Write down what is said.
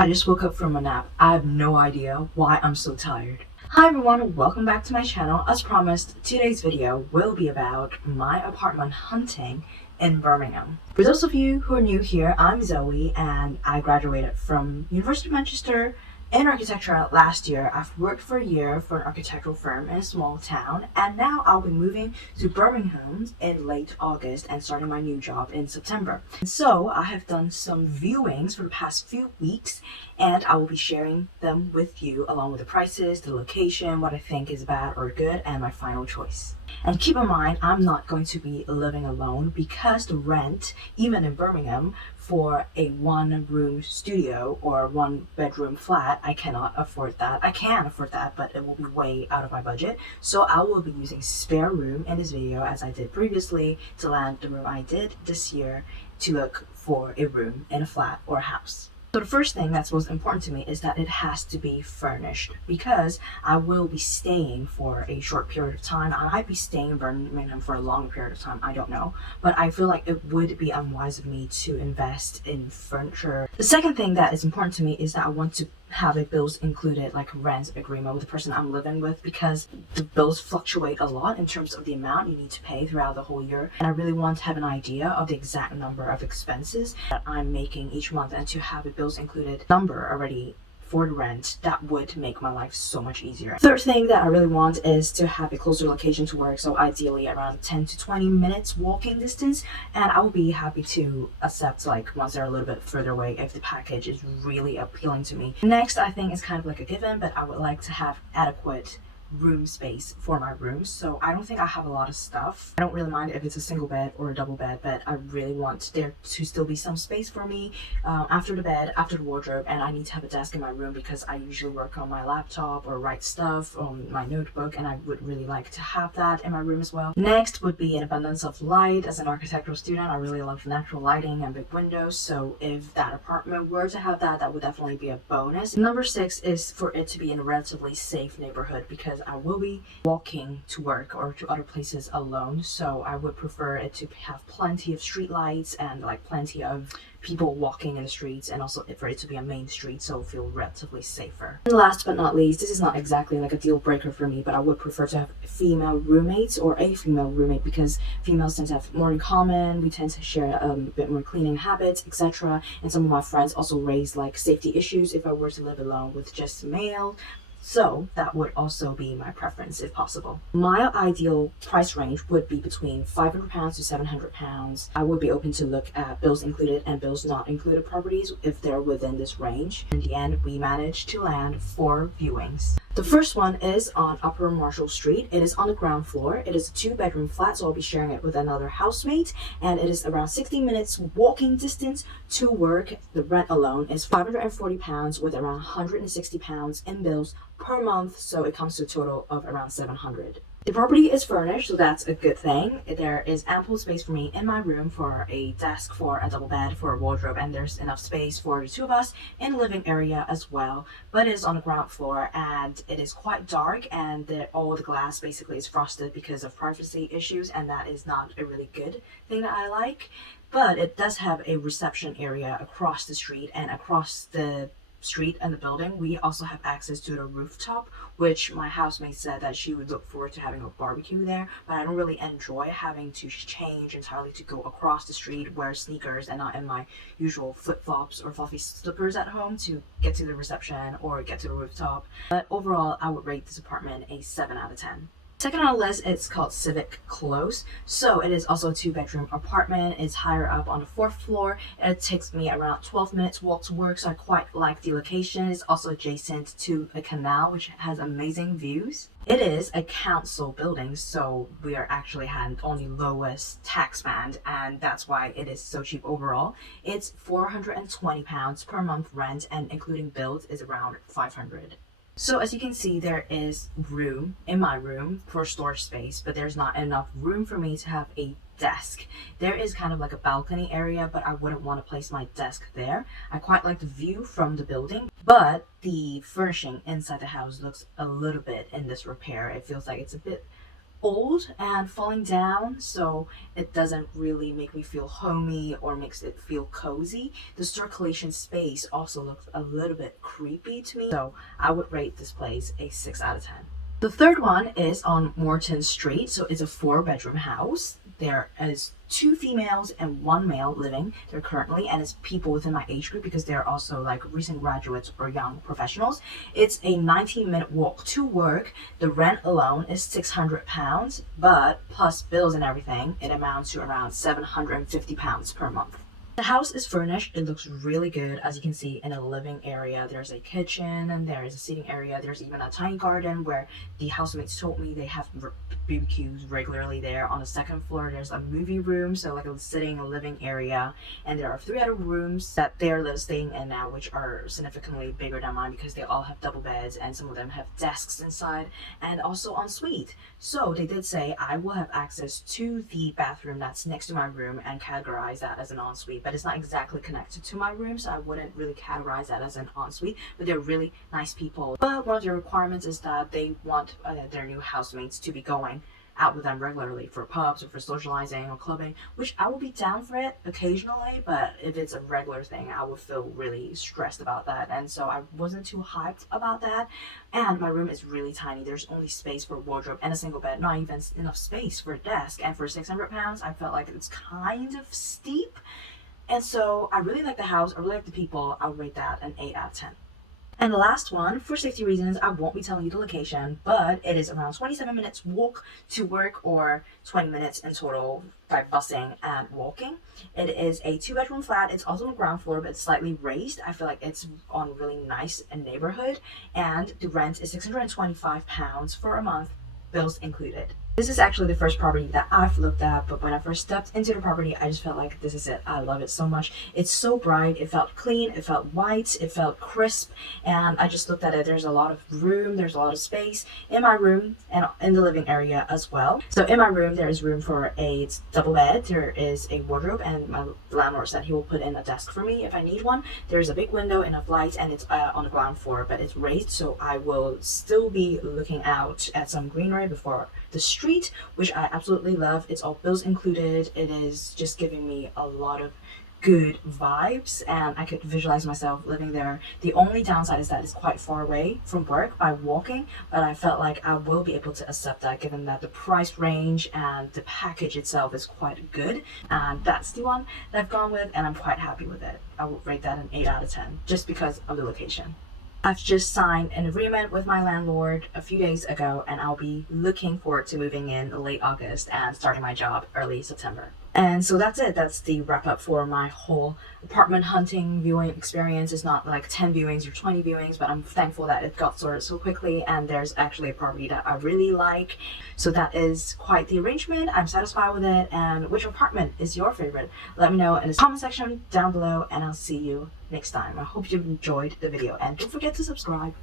I just woke up from a nap. I have no idea why I'm so tired. Hi everyone, welcome back to my channel. As promised, today's video will be about my apartment hunting in Birmingham. For those of you who are new here, I'm Zoe and I graduated from University of Manchester in architecture last year. I've worked for a year for an architectural firm in a small town, and now I'll be moving to Birmingham in late August and starting my new job in September. So I have done some viewings for the past few weeks, and I will be sharing them with you along with the prices, the location, what I think is bad or good, and my final choice. And keep in mind, I'm not going to be living alone because the rent, even in Birmingham, for a one-room studio or one-bedroom flat, I cannot afford that. I can afford that, but it will be way out of my budget. So I will be using spare room in this video, as I did previously, to land the room I did this year to look for a room in a flat or a house. So the first thing that's most important to me is that it has to be furnished, because I will be staying for a short period of time. I might be staying in Birmingham for a long period of time, I don't know. But I feel like it would be unwise of me to invest in furniture. The second thing that is important to me is that I want to have a bills included, like rent agreement with the person I'm living with, because the bills fluctuate a lot in terms of the amount you need to pay throughout the whole year, and I really want to have an idea of the exact number of expenses that I'm making each month, and to have a bills included number already for the rent, that would make my life so much easier. Third thing that I really want is to have a closer location to work, so ideally around 10 to 20 minutes walking distance, and I will be happy to accept like ones that are a little bit further away if the package is really appealing to me. Next, I think is kind of like a given, but I would like to have adequate room space for my room. So I don't think I have a lot of stuff. I don't really mind if it's a single bed or a double bed, but I really want there to still be some space for me after the bed, after the wardrobe, and I need to have a desk in my room because I usually work on my laptop or write stuff on my notebook, and I would really like to have that in my room as well. Next would be an abundance of light. As an architectural student, I really love natural lighting and big windows, so if that apartment were to have that, that would definitely be a bonus. Number 6 is for it to be in a relatively safe neighborhood, because I will be walking to work or to other places alone, so I would prefer it to have plenty of street lights and like plenty of people walking in the streets, and also for it to be a main street, so feel relatively safer. And last but not least, this is not exactly like a deal breaker for me, but I would prefer to have female roommates or a female roommate, because females tend to have more in common. We tend to share a bit more cleaning habits, etc. And some of my friends also raise like safety issues if I were to live alone with just male. So that would also be my preference if possible. My ideal price range would be between £500 to £700. I would be open to look at bills included and bills not included properties if they're within this range. In the end, we managed to land 4 viewings. The first one is on Upper Marshall Street. It is on the ground floor. It is a 2-bedroom flat, so I'll be sharing it with another housemate, and it is around 60 minutes walking distance to work. The rent alone is £540 with around £160 in bills per month, so it comes to a total of around £700. The property is furnished, so that's a good thing. There is ample space for me in my room for a desk, for a double bed, for a wardrobe, and there's enough space for the 2 of us in the living area as well. But it is on the ground floor, and it is quite dark, and all the glass basically is frosted because of privacy issues, and that is not a really good thing that I like. But it does have a reception area across the street, and across the street and the building we also have access to the rooftop, which my housemate said that she would look forward to having a barbecue there, but I don't really enjoy having to change entirely to go across the street, wear sneakers, and not in my usual flip-flops or fluffy slippers at home to get to the reception or get to the rooftop. But overall, I would rate this apartment a 7 out of 10. Second on the list, it's called Civic Close. So it is also a 2-bedroom apartment. It's higher up on the 4th floor. It takes me around 12 minutes walk to work, so I quite like the location. It's also adjacent to a canal, which has amazing views. It is a council building, so we are actually on the lowest tax band, and that's why it is so cheap overall. It's £420 per month rent, and including bills is around £500. So as you can see, there is room in my room for storage space, but there's not enough room for me to have a desk. There is kind of like a balcony area, but I wouldn't want to place my desk there. I quite like the view from the building, but the furnishing inside the house looks a little bit in disrepair. It feels like it's a bit old and falling down, so it doesn't really make me feel homey or makes it feel cozy. The circulation space also looks a little bit creepy to me, so I would rate this place a 6 out of 10. The third one is on Morton Street, so it's a 4-bedroom house. There is 2 females and 1 male living there currently, and it's people within my age group because they're also like recent graduates or young professionals. It's a 19-minute walk to work. The rent alone is £600, but plus bills and everything, it amounts to around £750 per month. The house is furnished. It looks really good. As you can see, in a living area, there's a kitchen and there is a seating area. There's even a tiny garden where the housemates told me they have BBQs regularly there. On the second floor, there's a movie room, so like a sitting and living area. And there are 3 other rooms that they're staying in now, which are significantly bigger than mine because they all have double beds and some of them have desks inside and also en suite. So they did say I will have access to the bathroom that's next to my room and categorize that as an ensuite, but it's not exactly connected to my room, so I wouldn't really categorize that as an ensuite. But they're really nice people. But one of their requirements is that they want their new housemates to be going out with them regularly for pubs or for socializing or clubbing, which I will be down for it occasionally, but if it's a regular thing, I would feel really stressed about that, and so I wasn't too hyped about that. And my room is really tiny. There's only space for a wardrobe and a single bed, not even enough space for a desk, and for £600 I felt like it's kind of steep. And so I really like the house, I really like the people. I'll rate that an 8 out of 10. And the last one, for safety reasons, I won't be telling you the location, but it is around 27 minutes walk to work or 20 minutes in total by busing and walking. It is a 2-bedroom flat. It's also on the ground floor, but it's slightly raised. I feel like it's on a really nice neighborhood, and the rent is £625 for a month, bills included. This is actually the first property that I've looked at, but when I first stepped into the property, I just felt like this is it. I love it so much. It's so bright. It felt clean. It felt white. It felt crisp. And I just looked at it. There's a lot of room. There's a lot of space in my room and in the living area as well. So in my room, there is room for a double bed. There is a wardrobe, and my landlord said he will put in a desk for me if I need one. There's a big window, enough light, and it's on the ground floor, but it's raised, so I will still be looking out at some greenery before the street, which I absolutely love. It's all bills included. It is just giving me a lot of good vibes, and I could visualize myself living there. The only downside is that it's quite far away from work by walking, but I felt like I will be able to accept that given that the price range and the package itself is quite good, and that's the one that I've gone with, and I'm quite happy with it. I would rate that an 8 out of 10 just because of the location. I've just signed an agreement with my landlord a few days ago, and I'll be looking forward to moving in late August and starting my job early September. And so that's it. That's the wrap up for my whole apartment hunting viewing experience. It's not like 10 viewings or 20 viewings, but I'm thankful that it got sorted so quickly, and there's actually a property that I really like. So that is quite the arrangement. I'm satisfied with it. And which apartment is your favorite? Let me know in the comment section down below, and I'll see you next time. I hope you enjoyed the video, and don't forget to subscribe.